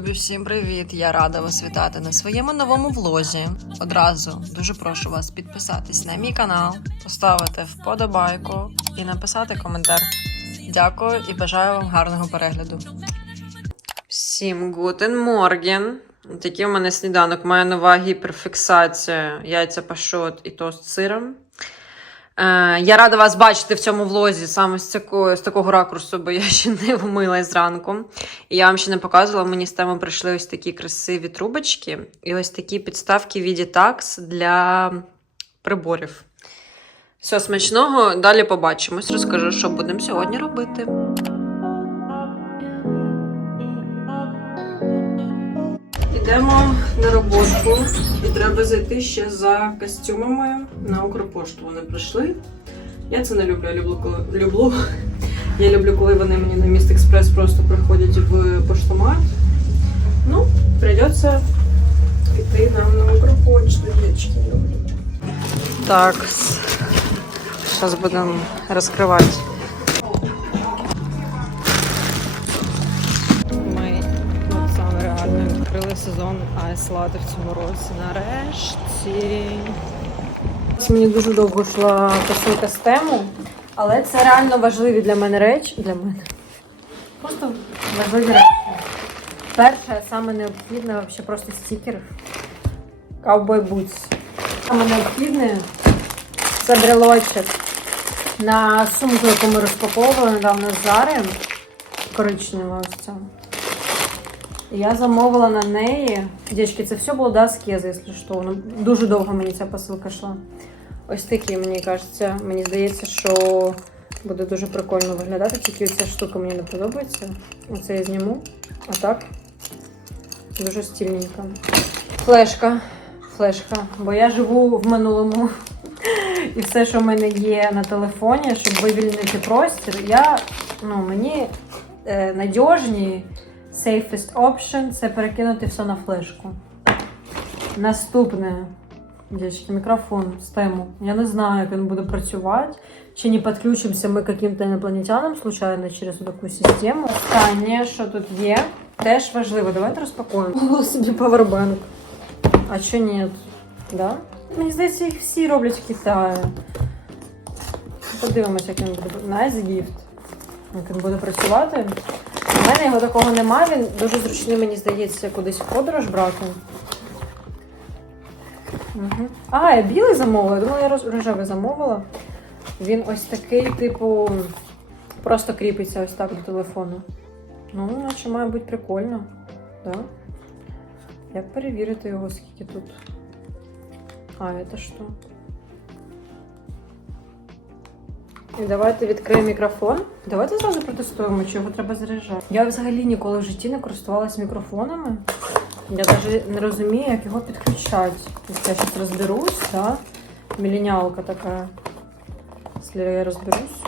любі, всім привіт! Я рада вас вітати на своєму новому влозі. Одразу дуже прошу вас підписатись на мій канал, поставити вподобайку і написати коментар. Дякую і бажаю вам гарного перегляду. Всім гутен морген. Такий у мене сніданок. Має нова гіперфіксація, яйця пашот і тост з сиром. Е, я рада вас бачити в цьому влозі саме з, такого, з такого ракурсу, бо я ще не вмилась зранку. І я вам ще не показувала, мені з теми прийшли ось такі красиві трубочки і ось такі підставки в віді такс для приборів. Все, смачного, далі побачимось. Розкажу, що будемо сьогодні робити. Йдемо на роботку і треба зайти ще за костюмами на Укрпошту. Вони прийшли. Я це не люблю. Я люблю, коли люблю. Я люблю, коли вони мені на міст експрес просто приходять в поштомат. Ну, придеться піти нам на Укрпошту, дівчатки. Так, зараз будемо розкривати. Айслати в цьому році. Нарешті. Мені дуже довго йшла посилка з тему, але це реально важливі для мене речі. Для мене. Просто важливі речі. Перше, саме необхідне, взагалі просто стікер. Cowboy Boots. Саме необхідне це брелочок на сумку, яку ми розпаковували недавно з Зари. Коричнева ось ця. Я замовила на неї. Дівчатки, це все було до аскези, якщо що. Ну, дуже довго мені ця посилка йшла. Ось такі, мені кажеться. Мені здається, що буде дуже прикольно виглядати. Тільки ця штука мені не подобається. Оце я зніму. А так, дуже стильненько. Флешка. Флешка. Бо я живу в минулому. І все, що в мене є на телефоні, щоб вивільнити простір, я, ну, мені е, надіжні safest option це перекинути все на флешку. Наступне, дівчатки, мікрофон з тему. Я не знаю, як він буде працювати. Чи не підключимося ми каким-то інопланетянам случайно через таку систему. Останнє, що тут є, теж важливо. Давайте розпакуємо. О, собі павербанк. А що ні? Да? Мені здається, їх всі роблять в Китаї. Подивимося, як він буде. Nice gift. Як він буде працювати. Мене його такого немає, він дуже зручний, мені здається, кудись в подорож брати. Угу. А, я білий замовила. Я думала, я рожевий замовила. Він ось такий, типу, просто кріпиться ось так до телефону. Ну, наче має бути прикольно. Да? Як перевірити його, скільки тут? А, это что? І давайте відкриємо мікрофон. Давайте зразу протестуємо, чи його треба заряджати. Я взагалі ніколи в житті не користувалась мікрофонами. Я навіть не розумію, як його підключати. Тобто я зараз розберусь, да? Міленіалка така. Якщо я розберусь.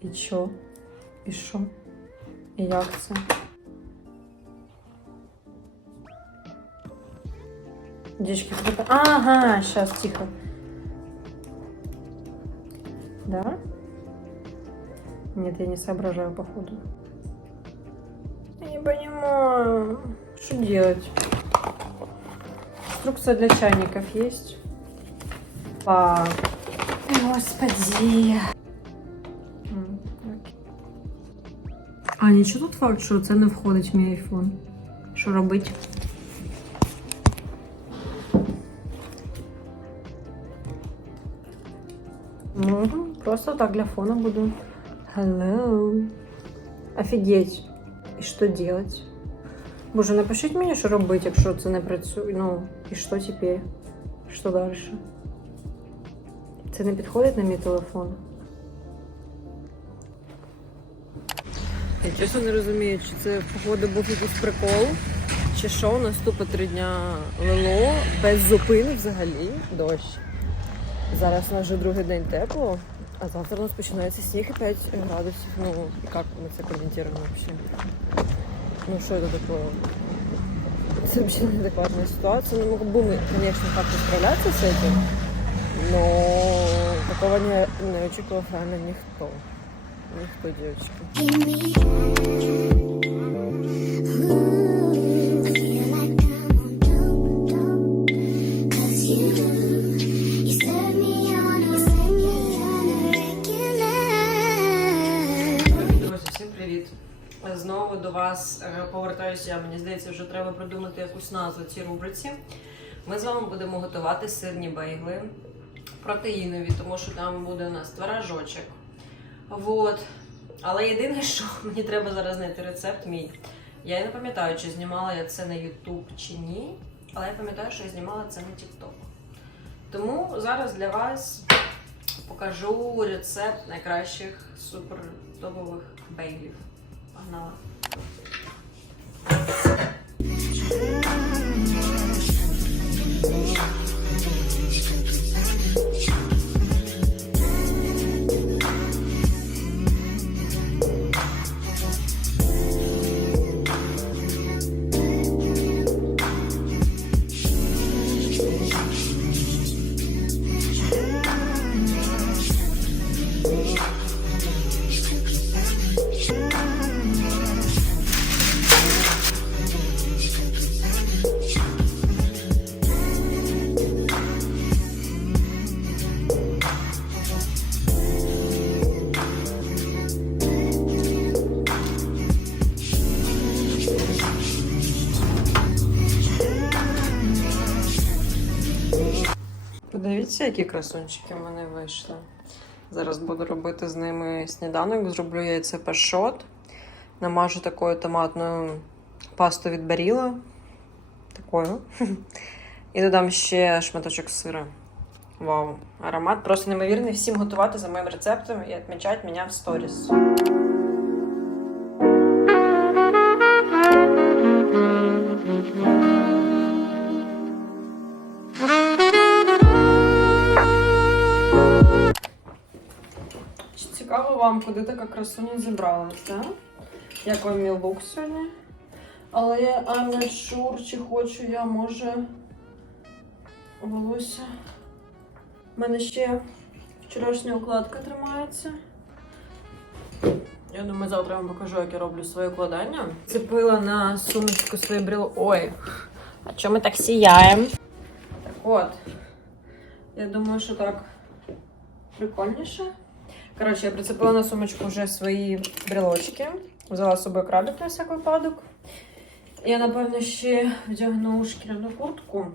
І що? І що? І як це? Кто-то... Ага, сейчас, тихо. Нет, я не соображаю, походу. Я не понимаю, что делать. Инструкция для чайников есть? А, господи. А нічого тут факт, що це не входить в мій айфон. Що робити? Ну, просто так для фона буду. Hello. Офігеть. І що делать? Боже, напишіть мені, що робити, якщо це не працює. Ну, і що тепер? Що далі? Це не підходить на мій телефон. Я чесно не розумію, чи це походу був якийсь прикол, чи що у три дня лило без зупини взагалі дощ. Зараз у нас вже другий день тепло, а завтра у нас починається сніг і 5 градусів. Ну, і як ми це коментуємо взагалі? Ну, що це таке? Це взагалі неадекватная ситуация. Ну, мы бы, конечно, как-то справляться с этим, но такого не, не очікував реально ніхто. Ух ти, Знову до вас е, повертаюся. Мені здається, вже треба придумати якусь назву цій рубриці. Ми з вами будемо готувати сирні бейгли протеїнові, тому що там буде у нас творожочок. Вот. Але єдине, що мені треба зараз знайти рецепт мій. Я не пам'ятаю, чи знімала я це на YouTube чи ні. Але я пам'ятаю, що я знімала це на TikTok. Тому зараз для вас покажу рецепт найкращих супер топових бейлів. かな。Які красунчики в вийшли. Зараз буду робити з ними сніданок. Зроблю яйце пашот. Намажу такою томатною пастою від баріла. Такою. І додам ще шматочок сира. Вау, аромат просто неймовірний. Всім готувати за моїм рецептом і відмічати мене в сторіс. Вам, куди така красуня зібралась, так? Як вам мій лук сьогодні? Але я I'm not sure, чи хочу я, може, волосся. У мене ще вчорашня укладка тримається. Я думаю, завтра вам покажу, як я роблю своє укладання. Цепила на сумочку своє бріло. Ой, а чому ми так сіяємо? Так от. Я думаю, що так прикольніше. Коротше, я прицепила на сумочку вже свої брелочки. Взяла з собою крабик на всяк випадок. Я, напевно, ще вдягну шкіряну куртку.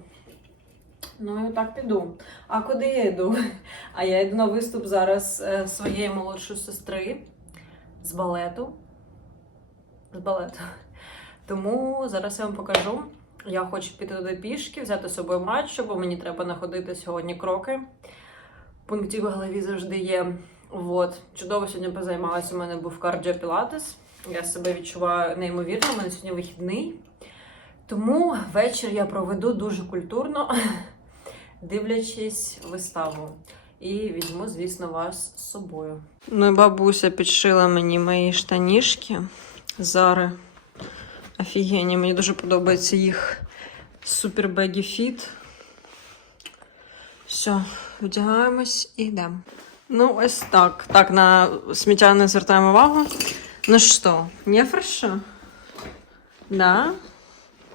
Ну і так піду. А куди я йду? А я йду на виступ зараз е, своєї молодшої сестри з балету. З балету. Тому зараз я вам покажу. Я хочу піти туди пішки, взяти з собою матчу, бо мені треба находити сьогодні кроки. Пунктів в голові завжди є. От. Чудово сьогодні позаймалася. У мене був кардіопілатес. Я себе відчуваю неймовірно, у мене сьогодні вихідний. Тому вечір я проведу дуже культурно, дивлячись виставу. І візьму, звісно, вас з собою. Ну і бабуся підшила мені мої штанішки Зари. Офігенні, мені дуже подобається їх супер бегі фіт. Все, вдягаємось і йдемо. Ну, ось так. Так, на сміття не звертаємо увагу. Ну що, не фреша? Да?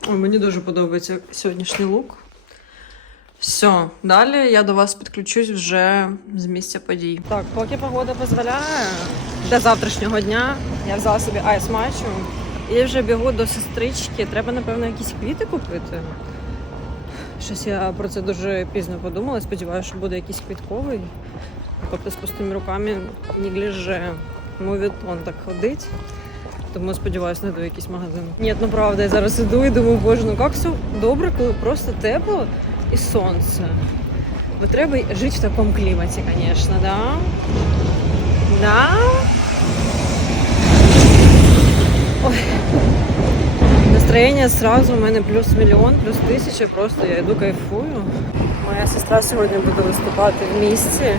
Ой, мені дуже подобається сьогоднішній лук. Все, далі я до вас підключусь вже з місця подій. Так, поки погода дозволяє, до завтрашнього дня я взяла собі айс матчу і вже бігу до сестрички. Треба, напевно, якісь квіти купити. Щось я про це дуже пізно подумала. Сподіваюся, що буде якийсь квітковий. Тобто з пустими руками негліже мовітон так ходить. Тому сподіваюся, знайду якийсь магазин. Ні, ну правда, я зараз іду і думаю, боже, ну як все добре, коли просто тепло і сонце. Бо треба жити в такому кліматі, звісно, да? Да? Ой. Настроєння сразу у мене плюс мільйон, плюс тисяча, просто я йду кайфую. Моя сестра сьогодні буде виступати в місті.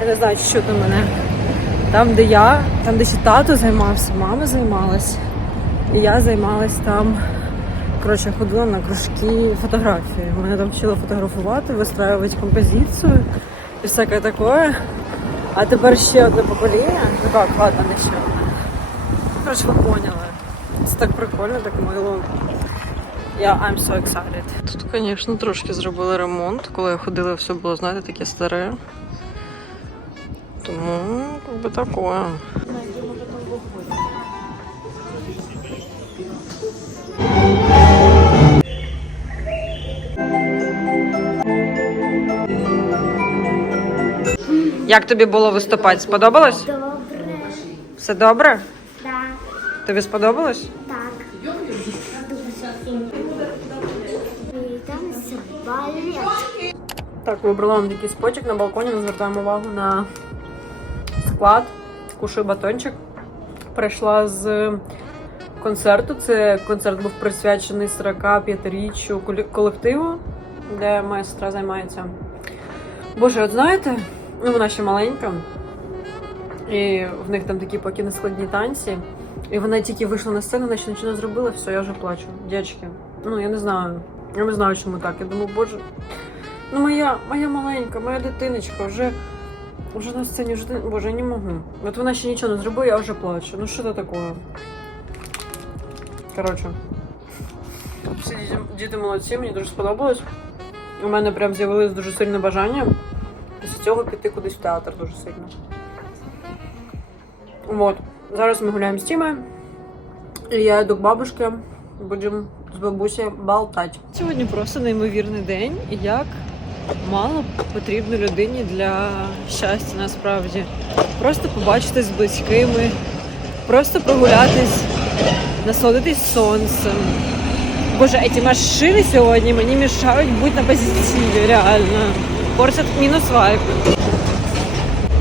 Я не знаю, чи чути мене. Там, де я, там, де ще тато займався, мама займалась. І я займалась там. Коротше, ходила на кружки фотографії. Мене там вчили фотографувати, вистраювати композицію і всяке таке. А тепер ще одне покоління. Ну так, ладно, не ще одне. Коротше, ви поняли. Це так прикольно, так мило. Я I'm so excited. Тут, звісно, трошки зробили ремонт. Коли я ходила, все було, знаєте, таке старе. Тому, як би такое. Як тобі було виступати? Сподобалось? Добре. Все добре? Так. Тобі сподобалось? Так. Так, вибрала вам такий спотик на балконі. Ми звертаємо увагу на склад. Кушаю батончик. Прийшла з концерту. Це концерт був присвячений 45-річчю колективу, де моя сестра займається. Боже, от знаєте, ну вона ще маленька, і в них там такі поки нескладні танці. І вона тільки вийшла на сцену, наче нічого не зробила, все, я вже плачу. Дівчатки. Ну, я не знаю. Я не знаю, чому так. Я думаю, боже, Ну, моя, моя маленька, моя дитиночка вже, вже на сцені, вже, боже, я не можу. От вона ще нічого не зробила, я вже плачу. Ну що це таке? Коротше. Всі діти, діти молодці, мені дуже сподобалось. У мене прям з'явилось дуже сильне бажання після цього піти кудись в театр дуже сильно. От. Зараз ми гуляємо з Тімою. І я йду к бабушці. Будемо з бабусею болтати. Сьогодні просто неймовірний день. Як мало потрібно людині для щастя насправді. Просто побачитись з близькими, просто прогулятись, насолодитись сонцем. Боже, ці машини сьогодні мені мішають бути на позитиві, реально. Портять мінус вайб.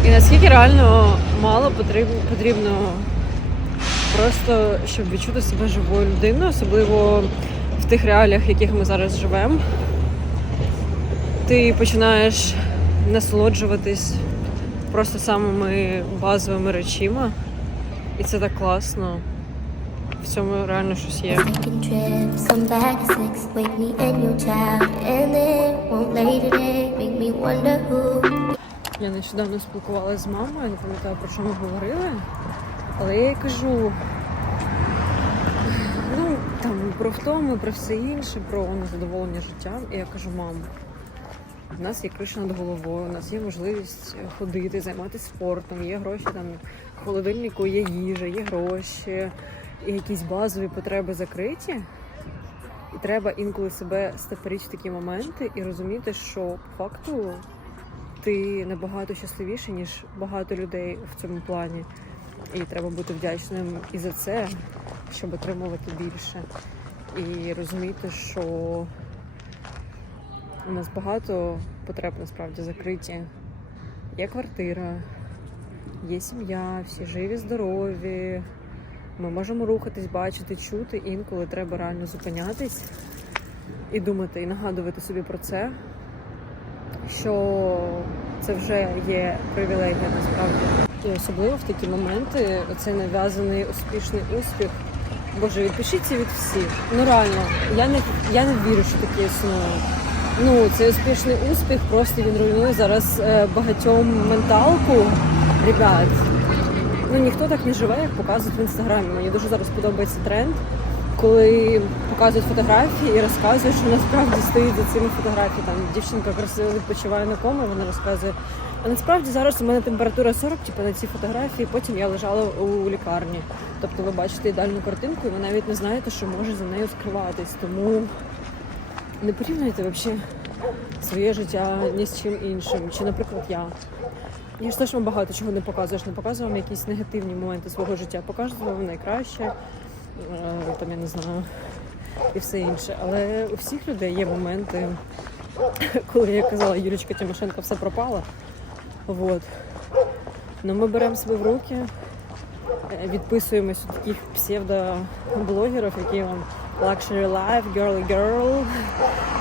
І наскільки реально мало потрібно, потрібно просто щоб відчути себе живою людиною, особливо в тих реаліях, в яких ми зараз живемо. Ти починаєш насолоджуватись просто самими базовими речима. І це так класно. В цьому реально щось є. Я нещодавно спілкувалася з мамою, я не пам'ятаю про що ми говорили, але я їй кажу. Ну, там про втому, про все інше, про незадоволення життям. І я кажу, мам, в нас є криша над головою, у нас є можливість ходити, займатися спортом, є гроші там в холодильнику, є їжа, є гроші, і якісь базові потреби закриті. І треба інколи себе стаперити такі моменти і розуміти, що по факту ти набагато щасливіший, ніж багато людей в цьому плані. І треба бути вдячним і за це, щоб отримувати більше. І розуміти, що у нас багато потреб насправді закриті. Є квартира, є сім'я, всі живі, здорові. Ми можемо рухатись, бачити, чути. Інколи треба реально зупинятись і думати, і нагадувати собі про це, що це вже є привілегія насправді. І особливо в такі моменти оцей нав'язаний успішний успіх. Боже, відпишіться від всіх. Ну реально, я не я не вірю, що таке існує. Ну, цей успішний успіх просто він руйнує зараз е, багатьом менталку. Ребят, ну ніхто так не живе, як показують в інстаграмі. Мені дуже зараз подобається тренд, коли показують фотографії і розказують, що насправді стоїть за цими фотографіями. Там дівчинка красиво відпочиває на кому, вона розказує. А насправді зараз у мене температура 40, типу на цій фотографії, потім я лежала у лікарні. Тобто ви бачите ідеальну картинку, і ви навіть не знаєте, що може за нею скриватись. Тому не порівнюйте взагалі своє життя ні з чим іншим. Чи, наприклад, я. Я ж теж вам багато чого не показуєш, не показую вам якісь негативні моменти свого життя, показую вам найкраще, е, там я не знаю, і все інше. Але у всіх людей є моменти, коли я казала, Юлічка Тимошенко все пропало. Вот. Ну, ми беремо себе в руки, е, відписуємось у таких псевдоблогерів, які вам luxury life, girly girl,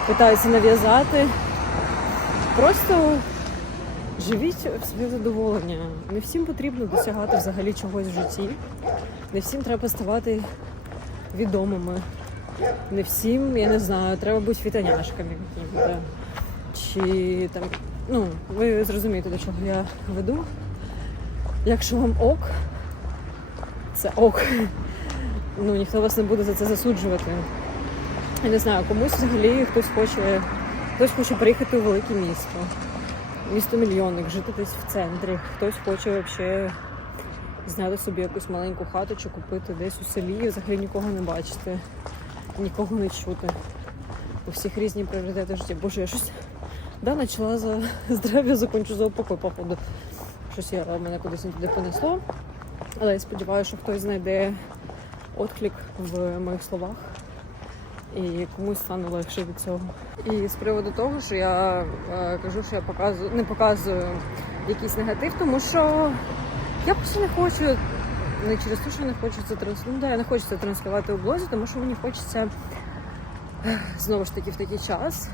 питаються нав'язати. Просто живіть в своє задоволення. Не всім потрібно досягати взагалі чогось в житті. Не всім треба ставати відомими. Не всім, я не знаю, треба бути фітоняшками якими-то. Чи там, ну, ви зрозумієте, до чого я веду. Якщо вам ок, це ок. Ну, ніхто вас не буде за це засуджувати. Я не знаю, комусь взагалі хтось хоче, хтось хоче приїхати у велике місто. Місто мільйонник, жити десь в центрі. Хтось хоче взагалі зняти собі якусь маленьку хату чи купити десь у селі і взагалі нікого не бачити, нікого не чути. У всіх різні пріоритети в житті. Боже, я щось да, почала за здрав'я, закончу за упокой, походу. Щось я мене кудись не туди понесло. Але я сподіваюся, що хтось знайде відклик в моїх словах і комусь стане легше від цього. І з приводу того, що я е, кажу, що я показую, не показую якийсь негатив, тому що я просто не хочу, не через те, що не хочу це транслювати. Ну, я не хочу це транслювати у блозі, тому що мені хочеться е, знову ж таки в такий час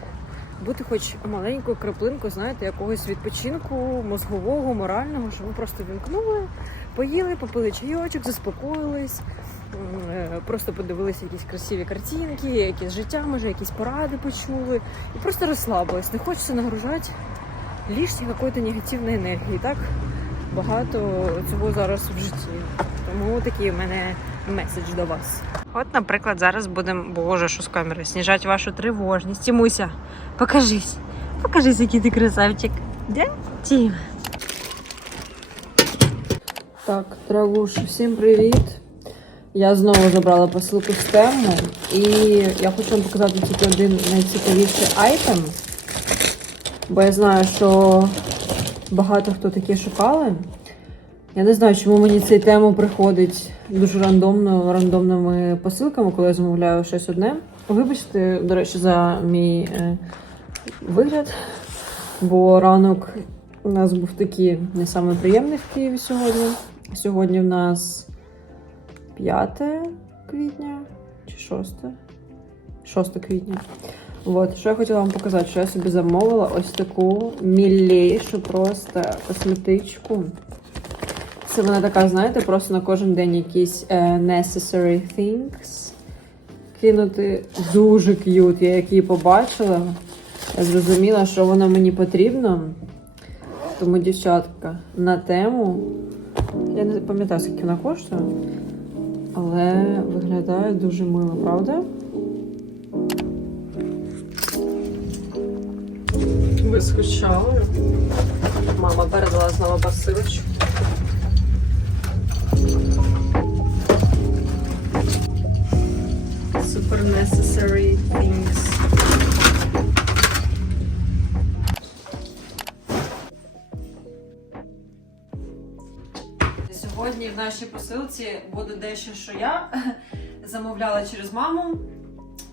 бути хоч маленькою краплинкою, знаєте, якогось відпочинку мозгового, морального, що ми просто вімкнули, поїли, попили чайочок, заспокоїлись, просто подивилися якісь красиві картинки, якісь життя, може, якісь поради почули, і просто розслабились. Не хочеться нагружати лишньої якоїсь негативної енергії. Так багато цього зараз в житті. Тому такий у мене меседж до вас. От, наприклад, зараз будемо, боже, що з камери, сніжати вашу тривожність. Тімуся, покажись. Покажись, який ти красавчик. Де? Тім. Так, травуш, всім привіт. Я знову забрала посилку з тему, і я хочу вам показати тільки один найцікавіший айтем. Бо я знаю, що багато хто таке шукали. Я не знаю, чому мені цей тему приходить дуже рандомно, рандомними посилками, коли я замовляю щось одне. Вибачте, до речі, за мій е, вигляд, бо ранок у нас був такий не самий приємний в Києві сьогодні. Сьогодні в нас 5 квітня чи 6? 6 квітня. От, що я хотіла вам показати, що я собі замовила ось таку мілейшу просто косметичку. Це вона така, знаєте, просто на кожен день якісь е, necessary things. Кинути дуже к'ют. Я як її побачила, я зрозуміла, що воно мені потрібно. Тому, дівчатка, на тему. Я не пам'ятаю, скільки вона коштує, але виглядає дуже мило, правда? Ви скучали? Мама передала знову посилочку. Super necessary нашій посилці буде дещо, що я замовляла через маму,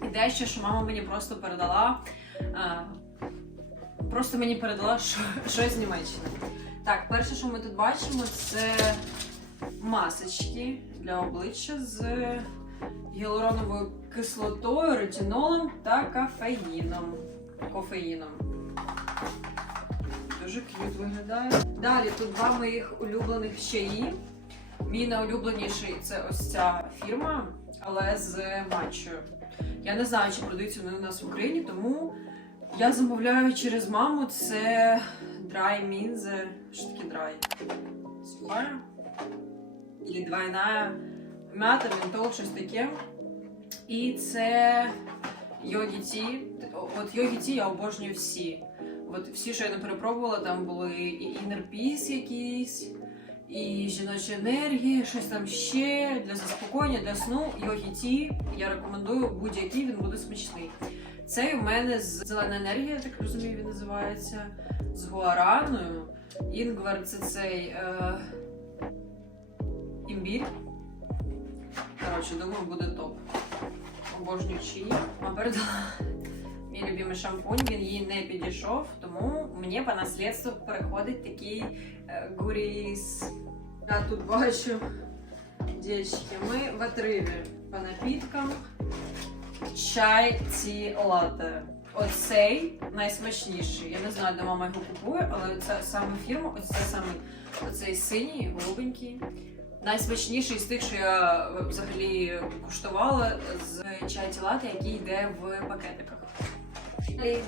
і дещо, що мама мені просто передала. е, Просто мені передала що- щось з Німеччини. Так, перше, що ми тут бачимо, це масочки для обличчя з гіалуроновою кислотою, ретинолом та кафеїном. Кофеїном. Дуже к'ют виглядає. Далі тут два моїх улюблених чаї. Мій найулюбленіший це ось ця фірма, але з матчою. Я не знаю, чи продаються вони у нас в Україні, тому я замовляю через маму. Це Dry Minze. Що таке dry? Сухая? Или двойна мята, ментол, щось таке. І це йогі ті. От йогі ті я обожнюю всі. От всі, що я не перепробувала, там були і Inner Peace якісь, і жіноча енергія, щось там ще для заспокоєння, для сну. Йогі ті. Я рекомендую будь-який, він буде смачний. Цей у мене з зелена енергія, я так розумію, він називається. З гуараною. Інгвар це цей е, імбір. Коротше, думаю, буде топ. Обожнюю чиї. Мама передала мій любимий шампунь, він їй не підійшов, тому мені по наслідству переходить такий е, гуріс. Я тут бачу, дівчатки, ми в отриві по напіткам. Чай ті лате. Оцей найсмачніший. Я не знаю, де мама його купує, але це саме фірма, ось це саме оцей синій, голубенький. Найсмачніший з тих, що я взагалі куштувала з чай ті лате, який йде в пакетиках.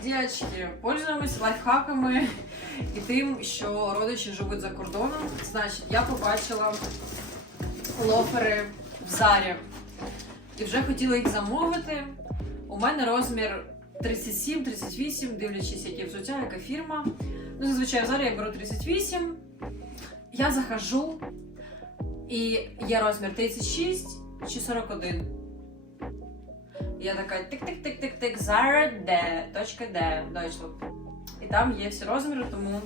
Дівчатки, пользуємось лайфхаками і тим, що родичі живуть за кордоном. Значить, я побачила лофери в зарі і вже хотіла їх замовити. У мене розмір 37-38, дивлячись, яке взуття, яка фірма. Ну, зазвичай в зарі я беру 38. Я захожу, і є розмір 36 чи 41. Я така тик-тик-тик-тик-тик, Zara де, точка де, Deutschland. І там є всі розміри, тому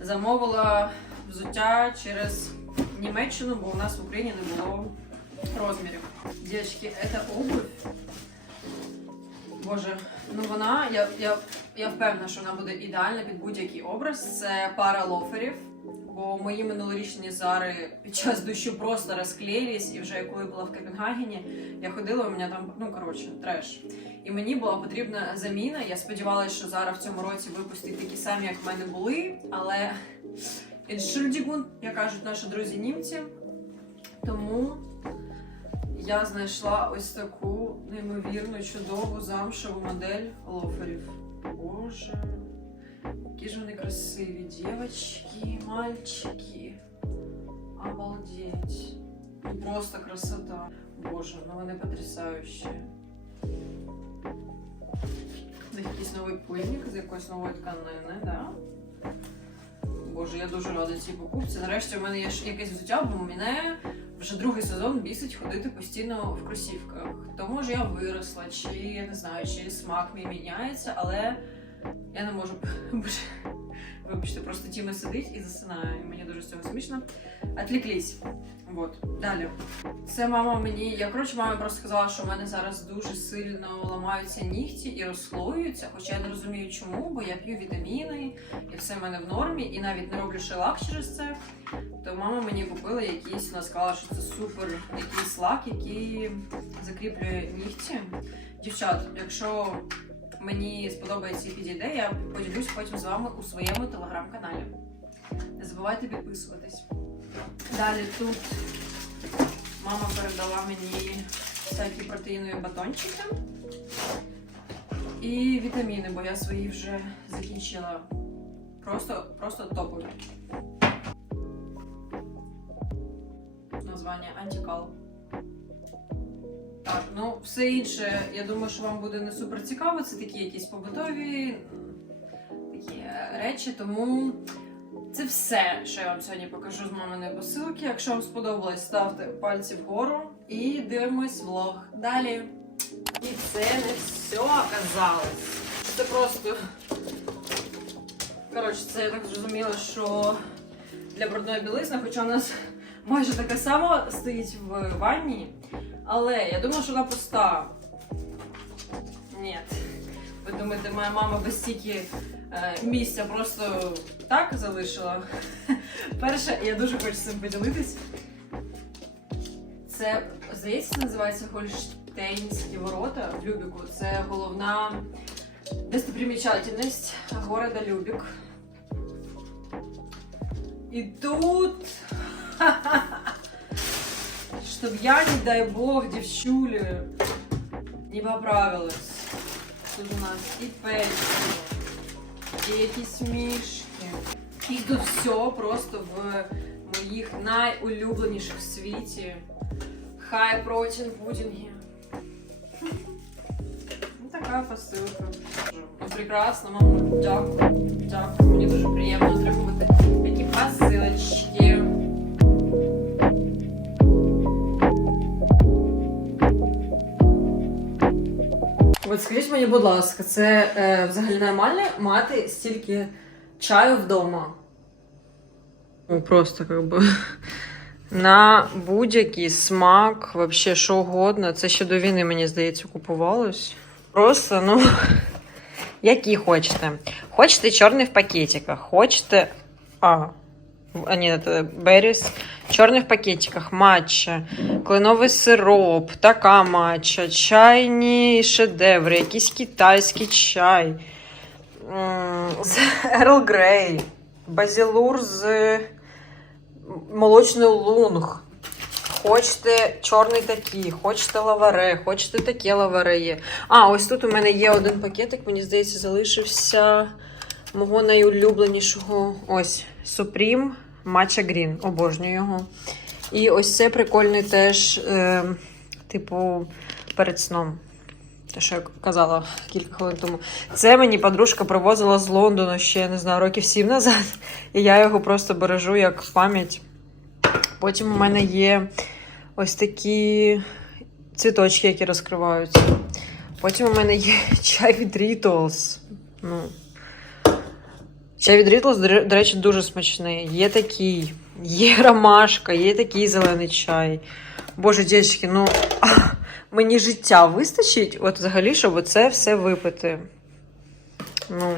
замовила взуття через Німеччину, бо у нас в Україні не було розмірів. Дівчатки, це обувь. Боже, ну вона, я, я, я впевнена, що вона буде ідеальна під будь-який образ. Це пара лоферів. Бо мої минулорічні зари під час дощу просто розклеїлись, і вже коли була в Копенгагені, я ходила, у мене там, ну коротше, треш. І мені була потрібна заміна. Я сподівалася, що зараз в цьому році випустять такі самі, як в мене були, але Entschuldigung, як кажуть наші друзі німці. Тому я знайшла ось таку неймовірну, чудову замшеву модель лоферів. Боже, які ж вони красиві, дівчатки, мальчики. Обалдеть. Ну просто красота. Боже, ну вони потрясаючі. Якийсь новий пильник з якоїсь нової тканини, да? Боже, я дуже рада цій покупці. Нарешті у мене є ж якесь взуття, бо мене вже другий сезон бісить ходити постійно в кросівках. То може я виросла, чи я не знаю, чи смак мій міняється, але я не можу. Вибачте, просто Тіма сидить і засинає. і Мені дуже з цього смішно. Отвлеклись. Вот. Далі. Це мама мені. Я коротше, мама просто сказала, що в мене зараз дуже сильно ламаються нігті і розслоюються, хоча я не розумію чому, бо я п'ю вітаміни, і все в мене в нормі, і навіть не роблю шелак через це. То мама мені купила якийсь, вона сказала, що це супер якийсь лак, який закріплює нігті. Дівчат, якщо мені сподобається і підійде, я поділюсь потім з вами у своєму телеграм-каналі. Не забувайте підписуватись. Далі тут мама передала мені всякі протеїнові батончики і вітаміни, бо я свої вже закінчила. Просто, просто топові. Названня антикал. Так, ну все інше, я думаю, що вам буде не супер цікаво. Це такі якісь побутові такі речі, тому це все, що я вам сьогодні покажу з маминої посилки. Якщо вам сподобалось, ставте пальці вгору і дивимось влог далі. І це не все оказалось. Це просто. Коротше, це я так зрозуміла, що для брудної білизни, хоча у нас майже така сама стоїть в ванні. Але я думала, що вона пуста. Ні. Ви думаєте, моя мама без стільки е, місця просто так залишила? Перше, я дуже хочу цим поділитись. Це, здається, називається Гольштейнські ворота в Любіку. Це головна достопримечательність города Любік. І тут. Чтоб я, не дай бог, девчули, не поправилась. Тут у нас і пельки, і якісь мішки. І тут все просто в моїх найулюбленіших в світі. Хай протін пудінги. Ну, така посилка. Ну, прекрасно, мама. Дякую. Дякую. Мені дуже приємно отримувати такі посилочки. От скажіть мені, будь ласка, це е, взагалі нормально мати стільки чаю вдома? Ну, просто как би на будь-який смак, вообще що угодно. Це ще до війни, мені здається, купувалось. Просто, ну, які хочете. Хочете чорний в пакетиках, хочете. А, а ні, це Беріс. Чорний в пакетиках, матча, кленовий сироп, така матча, чайні шедеври, якийсь китайський чай, з Ерл Грей, базілур з молочний лунг. Хочете чорний такий, хочете лаваре, хочете таке лаваре є. А, ось тут у мене є один пакетик, мені здається, залишився мого найулюбленішого. Ось Supreme Matcha Green. Обожнюю його. І ось це прикольний теж, е, типу, перед сном. Те, що я казала кілька хвилин тому. Це мені подружка привозила з Лондону ще, не знаю, років сім назад. І я його просто бережу як пам'ять. Потім у мене є ось такі цвіточки, які розкриваються. Потім у мене є чай від Rituals. Ну, чай від Rituals, до речі, дуже смачний. Є такий, є ромашка, є такий зелений чай. Боже, дівчатки, ну мені життя вистачить, от взагалі, щоб оце все випити. Ну,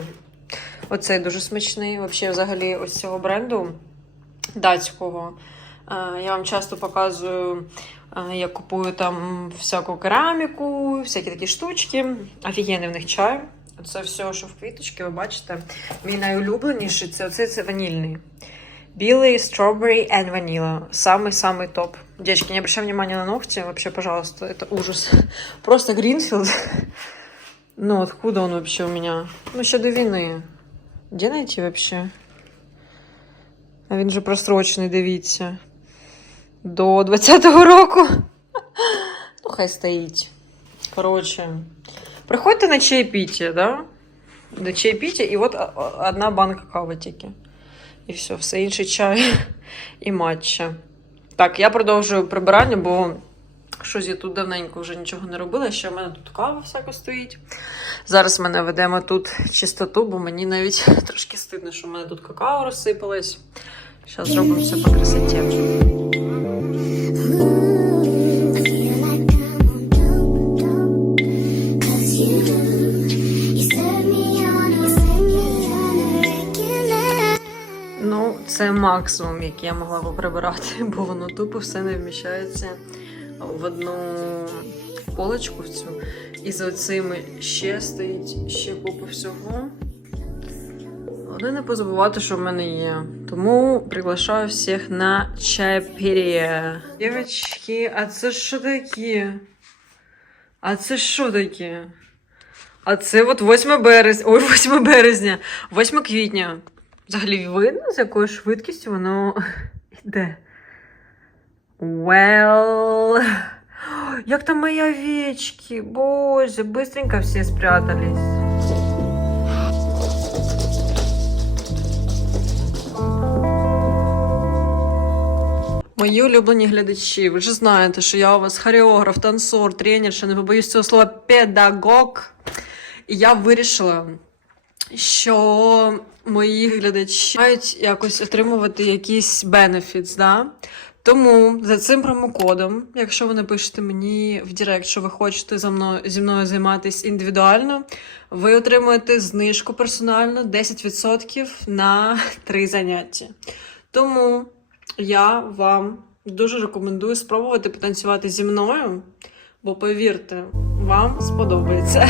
оцей дуже смачний. Взагалі, взагалі, ось цього бренду датського. Е, Я вам часто показую, е, я купую там всяку кераміку, всякі такі штучки. Офігенний в них чай. Це все, що в квіточки, ви бачите. Мій найулюбленіший це оцей це ванільний. Білый, strawberry and vanilla. Самый-самый топ. Девочки, не обращай внимания на ногти. Вообще, пожалуйста, это ужас. Просто Гринфилд. Ну, откуда он вообще у меня? Ну, еще до війни. Де найти вообще? А він же просрочений, дивіться. До 20-го року. Ну, хай стоїть. Коротше. Приходьте на чаєпіття, да? До чаєпіття, і от а, а, одна банка кави тільки. І все, все інше чай і матча. Так, я продовжую прибирання, бо щось я тут давненько вже нічого не робила. Ще в мене тут кава всяка стоїть. Зараз мене ведемо тут чистоту, бо мені навіть трошки стидно, що в мене тут какао розсипалось. Зараз зробимо все по красоті. Це максимум, який я могла би прибирати, бо воно тупо все не вміщається в одну полочку цю. І за цими ще стоїть ще купа всього. Головне не позабувати, що в мене є. Тому приглашаю всіх на чайпір'я. Дівчатки, а це що таке? А це що таке? А це от 8 березня. Ой, 8 березня, 8 квітня. Взагалі видно, з якою швидкістю воно йде. Well. Як там мої овечки? Боже, быстренько всі спрятались. Мої улюблені глядачі, ви ж знаєте, що я у вас хореограф, танцор, тренер, ще не побоюсь цього слова педагог. І я вирішила, що мої глядачі мають якось отримувати якісь benefits, да? Тому за цим промокодом, якщо ви напишете мені в Директ, що ви хочете за мною, зі мною займатися індивідуально, ви отримуєте знижку персонально 10% на три заняття. Тому я вам дуже рекомендую спробувати потанцювати зі мною, бо повірте, вам сподобається.